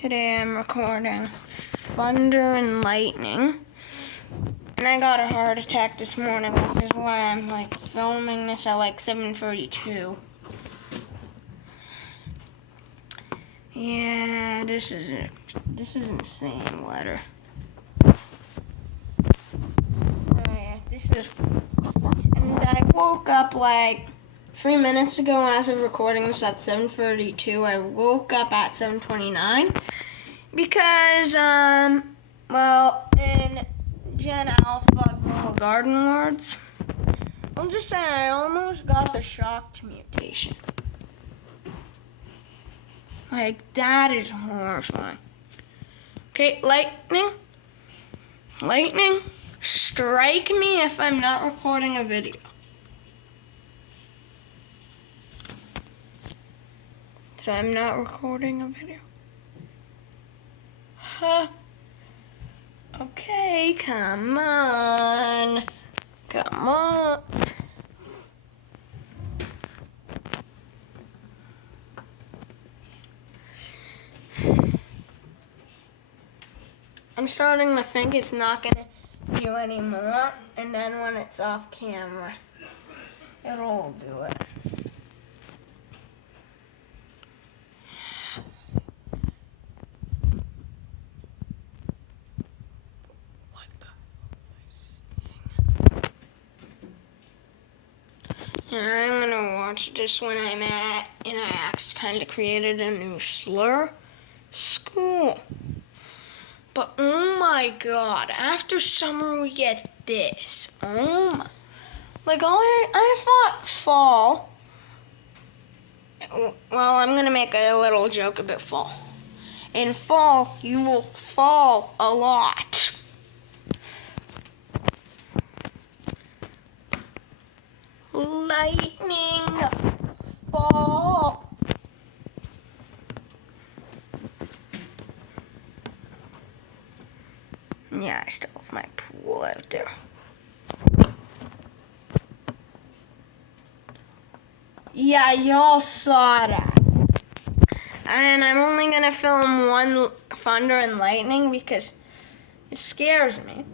Today I'm recording thunder and lightning. And I got a heart attack this morning, which is why I'm filming this at 7:32. Yeah, this is insane letter. So yeah, and I woke up 3 minutes ago as of recording this at 7:32. I woke up at 7:29 because, in Gen Alpha Global Garden Lords, I'll just say I almost got the shocked mutation. That is horrifying. Okay, lightning, strike me if I'm not recording a video. So I'm not recording a video. Huh. Okay, come on. I'm starting to think it's not going to do anymore, and then when it's off camera, it'll do it. What the hell am I seeing? And I'm going to watch this when I'm at, and I kind of created a new slur, school. But oh my god, after summer we get this. Oh my. I thought fall. Well, I'm going to make a little joke about fall. In fall, you will fall a lot. Lightning, fall. Yeah, I still have my pool out there. Yeah, y'all saw that. And I'm only going to film one thunder and lightning because it scares me.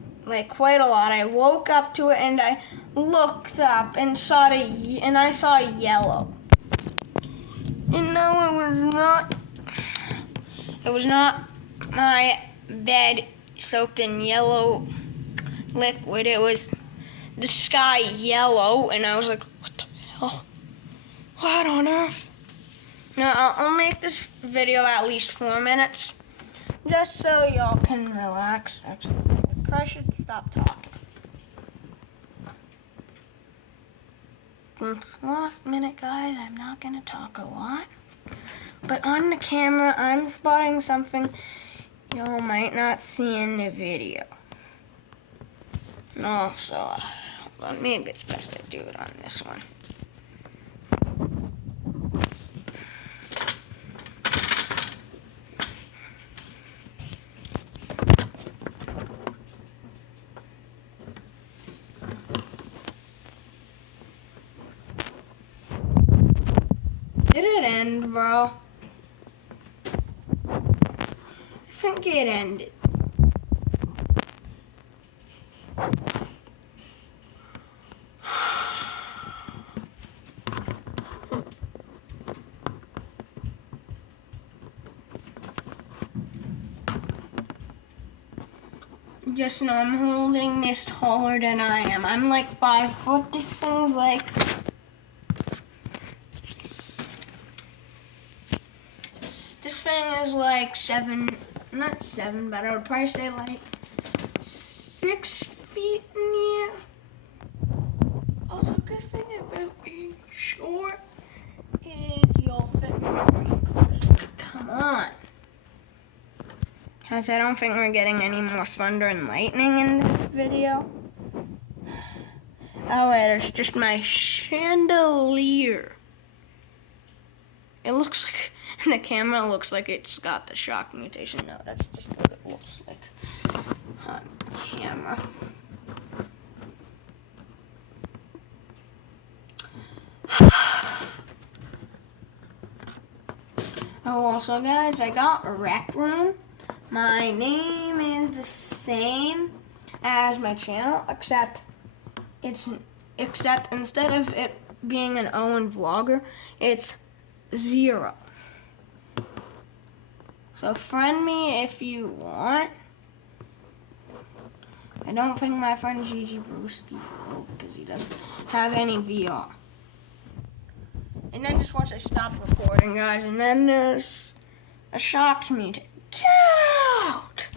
Quite a lot. I woke up to it and I looked up and I saw yellow. And no, it was not my bed soaked in yellow liquid. It was the sky yellow, and I was like, what the hell? What on earth? Now, I'll make this video at least 4 minutes, just so y'all can relax. Actually, I probably should stop talking. This last minute, guys, I'm not going to talk a lot. But on the camera, I'm spotting something y'all might not see in the video. And also, maybe it's best I do it on this one. Did it end, bro? I think it ended. Just know I'm holding this taller than I am. I'm 5 foot. This thing's This thing is 7, not 7, but I would probably say 6 feet in the air. Also, good thing about being short is you'll fit me in. Come on. Guys, I don't think we're getting any more thunder and lightning in this video. Oh wait, it's just my chandelier. It looks like, in the camera, it looks like it's got the shock mutation. No, that's just what it looks like on camera. Oh, also, guys, I got a Rec Room. My name is the same as my channel, except instead of it being an Owen Vlogger, it's 0. So friend me if you want. I don't think my friend Gigi Brewski will because he doesn't have any VR. And then just once I stopped recording, guys, and then there's a shocked me to get out.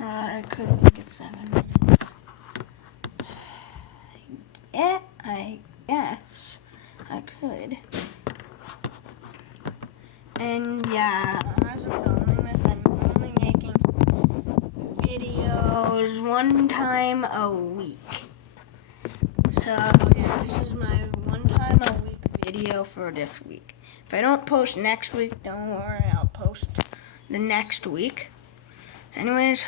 I could make it 7 minutes. Yeah, I guess I could. And yeah, as I'm filming this, I'm only making videos 1 time a week. So yeah, this is my 1 time a week video for this week. If I don't post next week, don't worry, I'll post the next week. Anyways,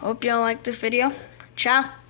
hope y'all like this video. Ciao.